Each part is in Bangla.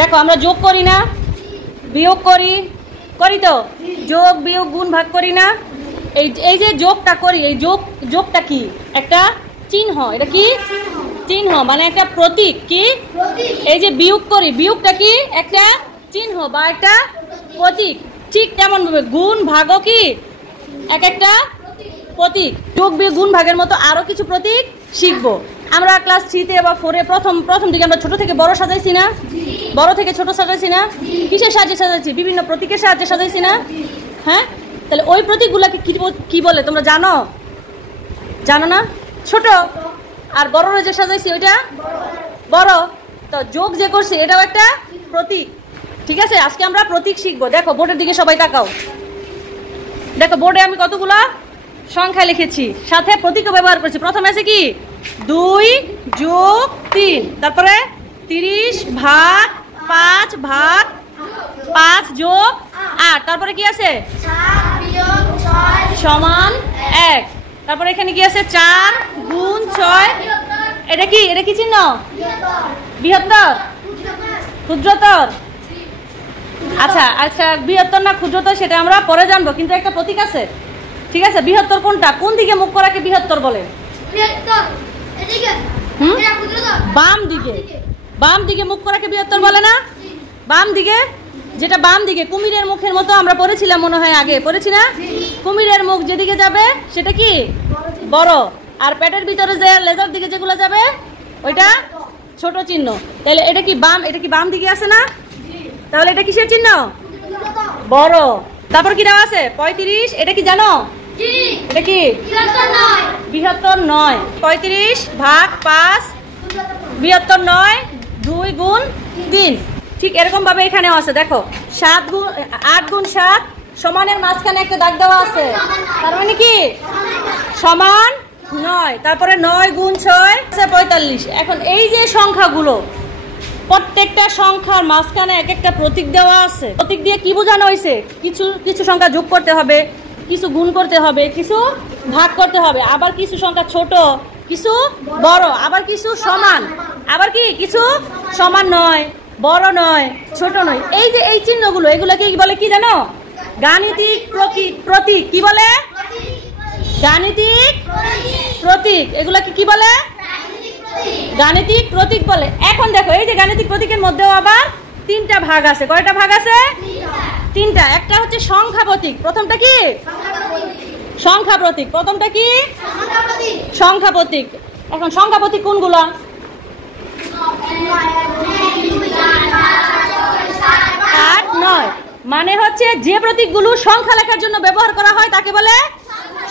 দেখো আমরা যোগ করি না, বিয়োগ করি, করি তো? যোগ বিয়োগ গুণ ভাগ করি না? এই যে যোগটা করি, এই যোগটা কি? একটা চিহ্ন। এটা কি চিহ্ন? মানে একটা প্রতীক। কি? এই যে বিয়োগ করি, বিয়োগটা কি? একটা চিহ্ন বা একটা প্রতীক। ঠিক তেমন ভাবে গুণ ভাগও কি এক একটা প্রতীক। যোগ বিয়োগ গুণ ভাগের মতো আরো কিছু প্রতীক শিখবো আমরা ক্লাস 3-তে বা 4-এ। প্রথম দিকে আমরা ছোট থেকে বড় সাজাইছি না? বড় থেকে ছোট সাজাইছি না? কিসের সাহায্যে সাজাইছি? বিভিন্ন প্রতীকের সাহায্যে সাজাইছি না? হ্যাঁ, তাহলে ওই প্রতীকগুলোকে কি বলে তোমরা জানো? জানো না? ছোট। আর বড়রা যে সাজাইছি ওইটা বড়। তো যোগ যে করছি এটাও একটা প্রতীক। ঠিক আছে, আজকে আমরা প্রতীক শিখবো। দেখো বোর্ডের দিকে সবাই তাকাও। দেখো বোর্ডে আমি কতগুলো সংখ্যা লিখেছি, সাথে প্রতীকও ব্যবহার করেছি। প্রথমে আছে কি 2 যোগ 3, তারপরে 30 ভাগ 5 ভাগ 5 যোগ 8, তারপরে কি আছে সমান 1, তারপরে এখানে কি আছে 4 গুণ 6। এটা কি চিহ্ন? বৃহত্তর, ক্ষুদ্রতর। আচ্ছা বৃহত্তর না ক্ষুদ্রতর সেটা আমরা পরে জানবো, কিন্তু একটা প্রতীক আছে। ঠিক আছে, বৃহত্তর কোনটা? কোন দিকে মুখ করাকে বৃহত্তর বলে? বাম দিকে মুখ করাকে বৃহত্তর বলে না? বাম দিকে, যেটা বাম দিকে কুমিরের মুখের মতো আমরা পড়েছিলাম মনে হয়, আগে পড়েছি না? কুমিরের মুখ যেদিকে যাবে সেটা কি বড়, আর পেটের ভিতরে যে লেজার দিকে যেগুলো যাবে ওইটা ছোট চিহ্ন। তাহলে এটা কি বাম দিকে আছে না? তাহলে এটা কিসের চিহ্ন? বড়। তারপর কি দেওয়া আছে 35, এটা কি জানো? এটা কি বৃহত্তর নয়। 35 ভাগ 5 বৃহত্তর নয়, 2 গুণ 3। ঠিক এরকম ভাবে এখানেও আছে। দেখো 8 গুণ 7 সমানের মাঝখানে একটা দাগ দেওয়া আছে, তার মানে কি সমান 9। তারপরে 9 গুণ 6 45। এখন এই যে সংখ্যাগুলো, প্রত্যেকটা সংখ্যার মাঝখানে এক একটা প্রতীক দেওয়া আছে। প্রতীক দিয়ে কি বোঝানো হয়েছে? কিছু সংখ্যা যোগ করতে হবে, কিছু গুণ করতে হবে, কিছু ভাগ করতে হবে, আবার কিছু সংখ্যা ছোট, কিছু বড়, আবার কিছু সমান, আবার কিছু সমান নয়, বড় নয়, ছোট নয়। এই যে এই চিহ্নগুলো, এগুলোকে বলে কি জানো? গাণিতিক প্রতীক। কি বলে? গাণিতিক প্রতীক। এগুলোকে কি বলে? গাণিতিক প্রতীক বলে। এখন দেখো এই যে গাণিতিক প্রতীকের মধ্যেও আবার 3টা ভাগ আছে। কয়টা ভাগ আছে? 3টা। একটা হচ্ছে সংখ্যা প্রতীক। প্রথমটা কি? সংখ্যা প্রতীক। প্রথমটা কি? সংখ্যা প্রতীক। এখন সংখ্যা প্রতীক কোনগুলা? 8, 9। মানে হচ্ছে যে প্রতীকগুলো সংখ্যা লেখার জন্য ব্যবহার করা হয় তাকে বলে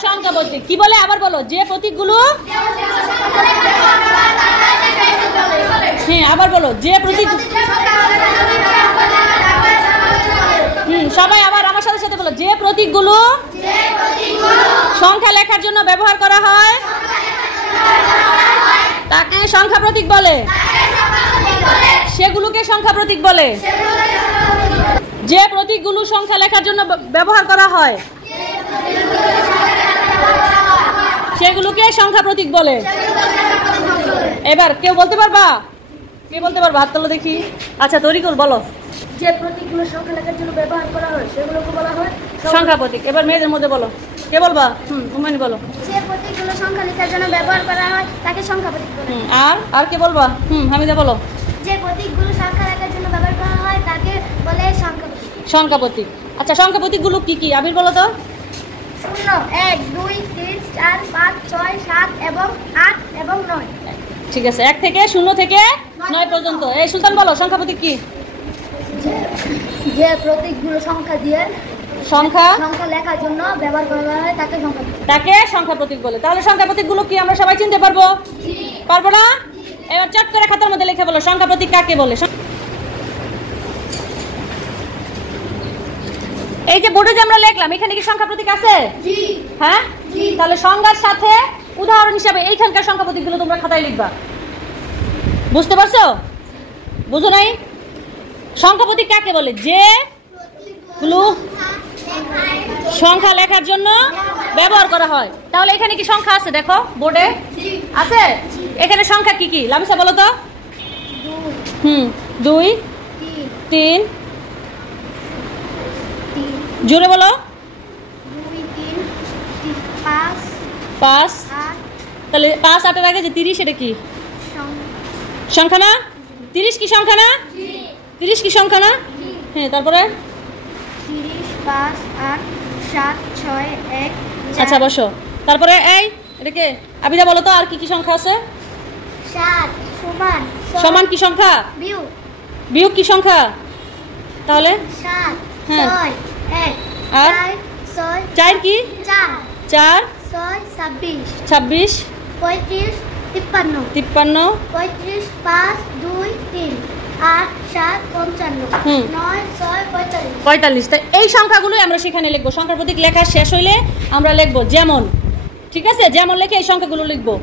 সংখ্যা প্রতীক। কি বলে? আবার বলো। যে প্রতীকগুলো, হ্যাঁ আবার বলো। যে প্রতীক, সবাই আবার আমার সাথে সাথে বলো। যে প্রতীকগুলো সংখ্যা লেখার জন্য ব্যবহার করা হয় তাকে সংখ্যা প্রতীক বলে। সেগুলোকে সংখ্যা প্রতীক বলে। যে প্রতীকগুলো সংখ্যা লেখার জন্য ব্যবহার করা হয় সেগুলোকে সংখ্যা প্রতীক বলে। এবার কেউ বলতে পারবা? কে বলতে পারবা? হাত তোলো দেখি। আচ্ছা তরিকুল বলো। যে প্রতীকগুলো সংখ্যা লেখার জন্য ব্যবহার করা হয় সেগুলোকে বলা হয় সংখ্যা প্রতীক। এবার মেয়েদের মধ্যে বলো। কে বলবা? উমানি বলো। যে প্রতীকগুলো সংখ্যা লেখার জন্য ব্যবহার করা হয় তাকে সংখ্যা প্রতীক বলে। আর কে বলবা? হামিদা বলো। যে প্রতীকগুলো সংখ্যা লেখার জন্য ব্যবহার করা হয় তাকে বলে সংখ্যা প্রতীক। সংখ্যা প্রতীক। আচ্ছা সংখ্যা প্রতীকগুলো কি কি আবির বলো তো? 0, 1, 2, 3, 4, 5, 6, 7 এবং 8 এবং 9। ঠিক আছে, 1 থেকে 0 থেকে 9 পর্যন্ত। এই সুলতান বলো সংখ্যা প্রতীক কি? যে প্রতীকগুলো সংখ্যা দিয়ে সংখ্যা লেখার জন্য ব্যবহার করা হয় তাকে সংখ্যা প্রতীক বলে। তাহলে সংখ্যা প্রতীকগুলো কি আমরা সবাই চিনতে পারবো? পারবো না? এবার চট করে খাতার মধ্যে লিখে বলো সংখ্যা প্রতীক কাকে বলে। এই যে বোর্ডে যে আমরা লিখলাম এখানে কি সংখ্যা প্রতীক আছে? হ্যাঁ, তাহলে সংখ্যার সাথে উদাহরণ হিসাবে এইখানকার সংখ্যা প্রতীকগুলো তোমরা খাতায় লিখবা। বুঝতে পারছো? বুঝো নাই? সংখ্যা প্রতীক কাকে বলে? যে সংখ্যা লেখার জন্য ব্যবহার করা হয়। তাহলে এখানে কি সংখ্যা আছে? দেখো বোর্ডে আছে। এখানে সংখ্যা কি কি লামিসা বলো তো? 2, 3 জোরে বলো 2 3 5 5 8 তাহলে 5 8 এর আগে যে 30 এটা কি সংখ্যা না? 30 কি সংখ্যা না? 30 কি সংখ্যা না? হ্যাঁ, তারপরে 30 5 8 7 6 1 আচ্ছা বসো। তারপরে এই এটাকে আবিদা বলো তো আর কি কি সংখ্যা আছে? 7 সমান সমান কি সংখ্যা? বিয়োগ বিয়োগ কি সংখ্যা? তাহলে 7 হ্যাঁ। 6 1 আর 4 4 কি? 4 4 6 26 26 35 53 53 35 5 2 3 8 7 55 হুম। 9 6 45 45। তাই এই সংখ্যাগুলোই আমরা সেখানে লিখবো। সংখ্যার প্রতীক লেখা শেষ হইলে আমরা লিখবো যেমন, ঠিক আছে, যেমন লিখে এই সংখ্যাগুলো লিখবো।